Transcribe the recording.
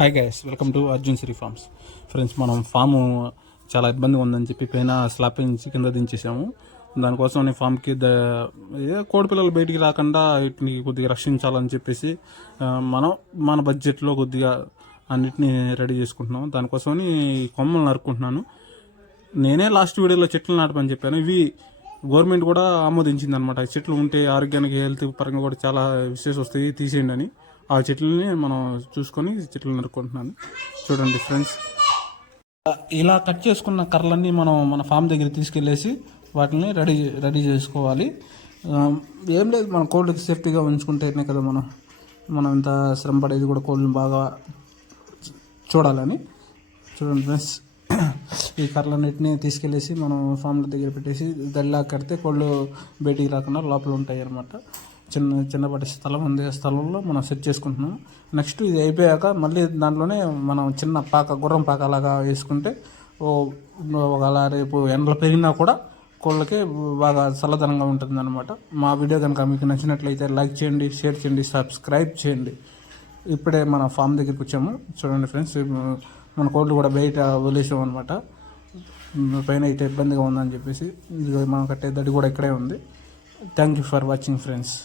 Hi guys, welcome to Arjun Siri farms. Friends, మనం farm చాలా ఇబ్బందిగా ఉందని చెప్పి పైన స్లాబ్ నుంచి కింద దించేసాము. దానికోసం ఫామ్కి కోడి పిల్లలు బయటికి రాకుండా వీటిని కొద్దిగా రక్షించాలని చెప్పేసి మన బడ్జెట్లో కొద్దిగా అన్నిటినీ రెడీ చేసుకుంటున్నాం. దానికోసమని కొమ్మలు నరుక్కుంటున్నాను. నేనే లాస్ట్ వీడియోలో చెట్లు నాటమని చెప్పాను. ఇవి గవర్నమెంట్ కూడా ఆమోదించింది అనమాట. చెట్లు ఉంటే ఆరోగ్యానికి, హెల్త్ పరంగా కూడా చాలా విశేష వస్తాయి, తీసేయండి అని. ఆ చెట్లని మనం చూసుకొని చెట్లు నరుక్కుంటున్నాను. చూడండి ఫ్రెండ్స్, ఇలా కట్ చేసుకున్న కర్రలన్నీ మనం మన ఫామ్ దగ్గర తీసుకెళ్ళేసి వాటిని రెడీ చేసుకోవాలి. ఏం లేదు, మన కోళ్ళకి సేఫ్టీగా ఉంచుకుంటేనే కదా మనం ఇంత శ్రమ పడేది కూడా కోళ్ళని బాగా చూడాలని. చూడండి ఫ్రెండ్స్, ఈ కర్రలన్నిటిని తీసుకెళ్ళేసి మనం ఫామ్ల దగ్గర పెట్టేసి దల్లా కడితే కోళ్ళు బయటికి రాకుండా లోపల ఉంటాయి అన్నమాట. చిన్నపాటి స్థలం ఉంది, ఆ స్థలంలో మనం సెట్ చేసుకుంటున్నాం. నెక్స్ట్ ఇది అయిపోయాక మళ్ళీ దాంట్లోనే మనం చిన్న గుర్రం పాక అలాగా వేసుకుంటే ఒకలా రేపు ఎండలు పెరిగినా కూడా కోళ్ళకి బాగా చల్లదనంగా ఉంటుంది అనమాట. మా వీడియో కనుక మీకు నచ్చినట్లయితే లైక్ చేయండి, షేర్ చేయండి, సబ్స్క్రైబ్ చేయండి. ఇప్పుడే మన ఫామ్ దగ్గరికి వచ్చాము. చూడండి ఫ్రెండ్స్, మన కోళ్ళు కూడా బయట వదిలేసాం అనమాట. పైన అయితే ఇబ్బందిగా ఉందని చెప్పేసి మనం కట్టే దడి కూడా ఇక్కడే ఉంది. Thank you for watching friends.